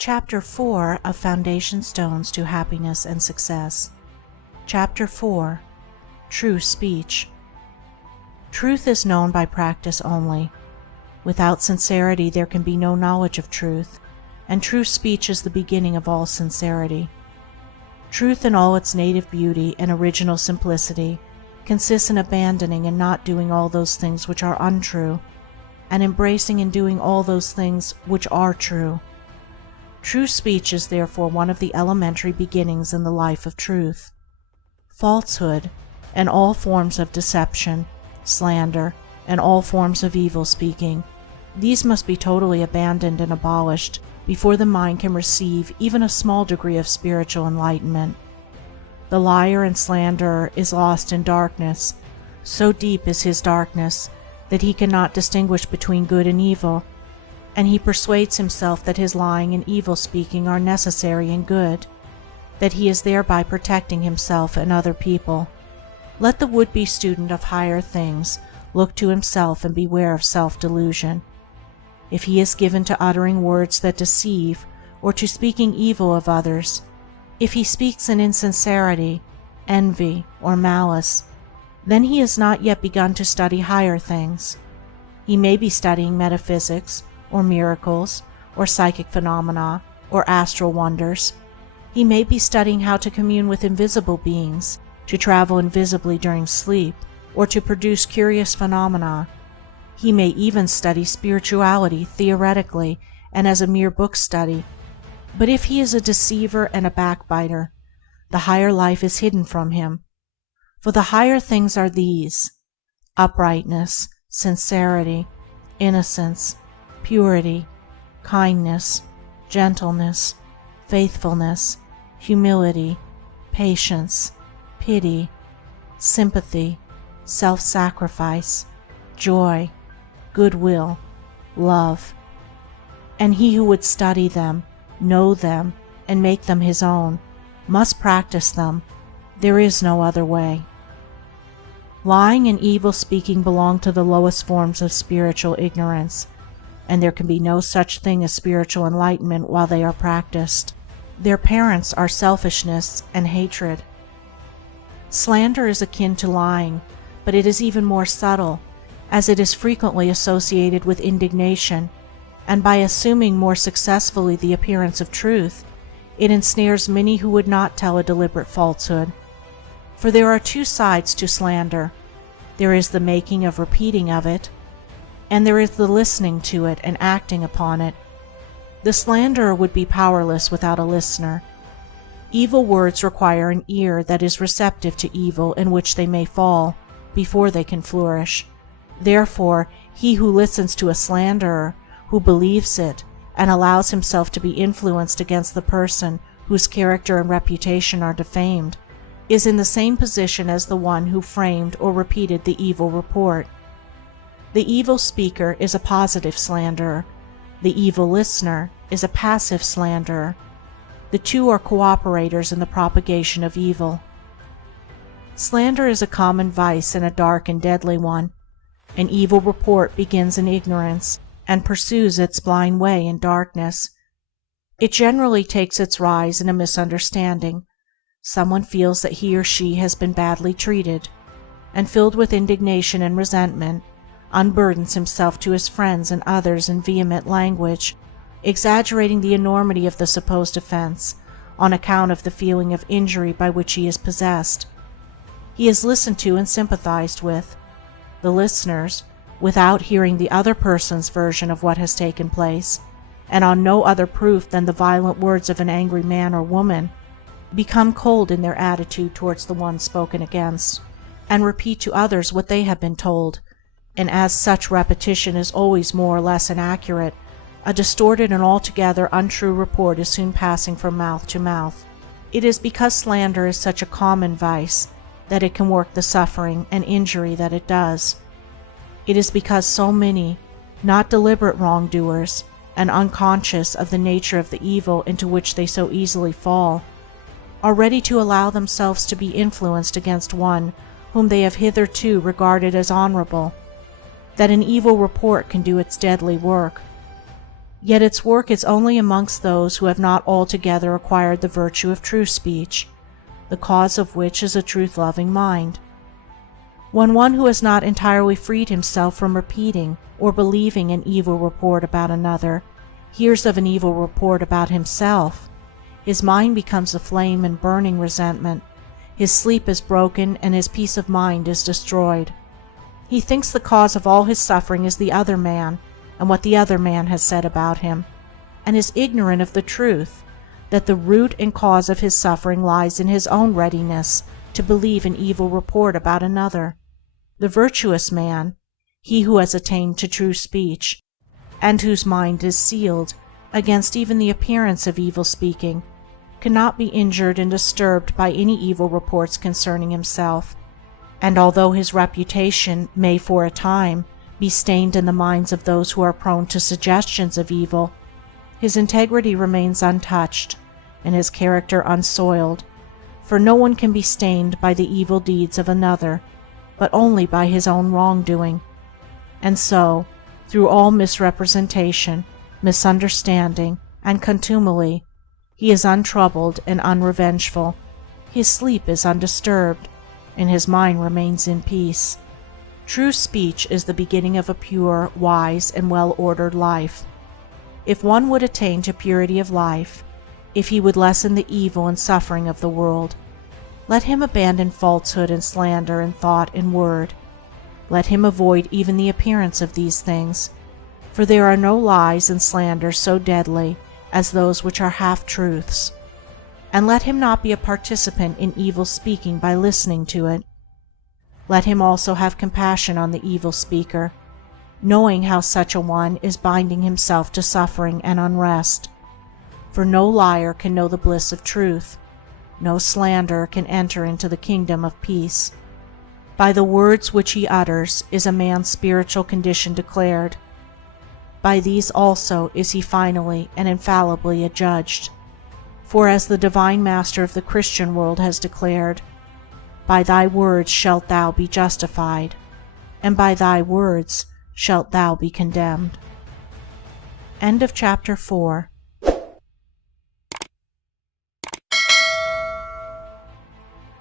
Chapter 4 of Foundation Stones to Happiness and Success. Chapter 4. True Speech. Truth is known by practice only. Without sincerity there can be no knowledge of truth, and true speech is the beginning of all sincerity. Truth in all its native beauty and original simplicity consists in abandoning and not doing all those things which are untrue, and embracing and doing all those things which are true. True speech is therefore one of the elementary beginnings in the life of truth. Falsehood, and all forms of deception, slander, and all forms of evil speaking, these must be totally abandoned and abolished before the mind can receive even a small degree of spiritual enlightenment. The liar and slanderer is lost in darkness. So deep is his darkness that he cannot distinguish between good and evil, and he persuades himself that his lying and evil speaking are necessary and good, that he is thereby protecting himself and other people. Let the would-be student of higher things look to himself and beware of self-delusion. If he is given to uttering words that deceive, or to speaking evil of others, if he speaks in insincerity, envy, or malice, then he has not yet begun to study higher things. He may be studying metaphysics, or miracles, or psychic phenomena, or astral wonders. He may be studying how to commune with invisible beings, to travel invisibly during sleep, or to produce curious phenomena. He may even study spirituality theoretically and as a mere book study. But if he is a deceiver and a backbiter, the higher life is hidden from him. For the higher things are these: uprightness, sincerity, innocence, purity, kindness, gentleness, faithfulness, humility, patience, pity, sympathy, self-sacrifice, joy, goodwill, love. And he who would study them, know them, and make them his own, must practice them. There is no other way. Lying and evil speaking belong to the lowest forms of spiritual ignorance, and there can be no such thing as spiritual enlightenment while they are practiced. Their parents are selfishness and hatred. Slander is akin to lying, but it is even more subtle, as it is frequently associated with indignation, and by assuming more successfully the appearance of truth, it ensnares many who would not tell a deliberate falsehood. For there are two sides to slander. There is the making of repeating of it, and there is the listening to it and acting upon it. The slanderer would be powerless without a listener. Evil words require an ear that is receptive to evil in which they may fall, before they can flourish. Therefore, he who listens to a slanderer, who believes it, and allows himself to be influenced against the person whose character and reputation are defamed, is in the same position as the one who framed or repeated the evil report. The evil speaker is a positive slanderer. The evil listener is a passive slanderer. The two are cooperators in the propagation of evil. Slander is a common vice and a dark and deadly one. An evil report begins in ignorance and pursues its blind way in darkness. It generally takes its rise in a misunderstanding. Someone feels that he or she has been badly treated, and filled with indignation and resentment, unburdens himself to his friends and others in vehement language, exaggerating the enormity of the supposed offense on account of the feeling of injury by which he is possessed. He is listened to and sympathized with. The listeners, without hearing the other person's version of what has taken place, and on no other proof than the violent words of an angry man or woman, become cold in their attitude towards the one spoken against, and repeat to others what they have been told, and as such repetition is always more or less inaccurate, a distorted and altogether untrue report is soon passing from mouth to mouth. It is because slander is such a common vice that it can work the suffering and injury that it does. It is because so many, not deliberate wrongdoers, and unconscious of the nature of the evil into which they so easily fall, are ready to allow themselves to be influenced against one whom they have hitherto regarded as honorable, that an evil report can do its deadly work. Yet its work is only amongst those who have not altogether acquired the virtue of true speech, the cause of which is a truth-loving mind. When one who has not entirely freed himself from repeating or believing an evil report about another hears of an evil report about himself, his mind becomes aflame in burning resentment, his sleep is broken, and his peace of mind is destroyed. He thinks the cause of all his suffering is the other man and what the other man has said about him, and is ignorant of the truth that the root and cause of his suffering lies in his own readiness to believe an evil report about another. The virtuous man, he who has attained to true speech, and whose mind is sealed against even the appearance of evil speaking, cannot be injured and disturbed by any evil reports concerning himself, and although his reputation may for a time be stained in the minds of those who are prone to suggestions of evil, his integrity remains untouched and his character unsoiled, for no one can be stained by the evil deeds of another, but only by his own wrongdoing. And so, through all misrepresentation, misunderstanding, and contumely, he is untroubled and unrevengeful, his sleep is undisturbed, and his mind remains in peace. True speech is the beginning of a pure, wise, and well-ordered life. If one would attain to purity of life, if he would lessen the evil and suffering of the world, let him abandon falsehood and slander in thought and word. Let him avoid even the appearance of these things, for there are no lies and slanders so deadly as those which are half-truths. And let him not be a participant in evil speaking by listening to it. Let him also have compassion on the evil speaker, knowing how such a one is binding himself to suffering and unrest. For no liar can know the bliss of truth, no slanderer can enter into the kingdom of peace. By the words which he utters is a man's spiritual condition declared. By these also is he finally and infallibly adjudged. For as the Divine Master of the Christian world has declared, "By thy words shalt thou be justified, and by thy words shalt thou be condemned." End of chapter 4.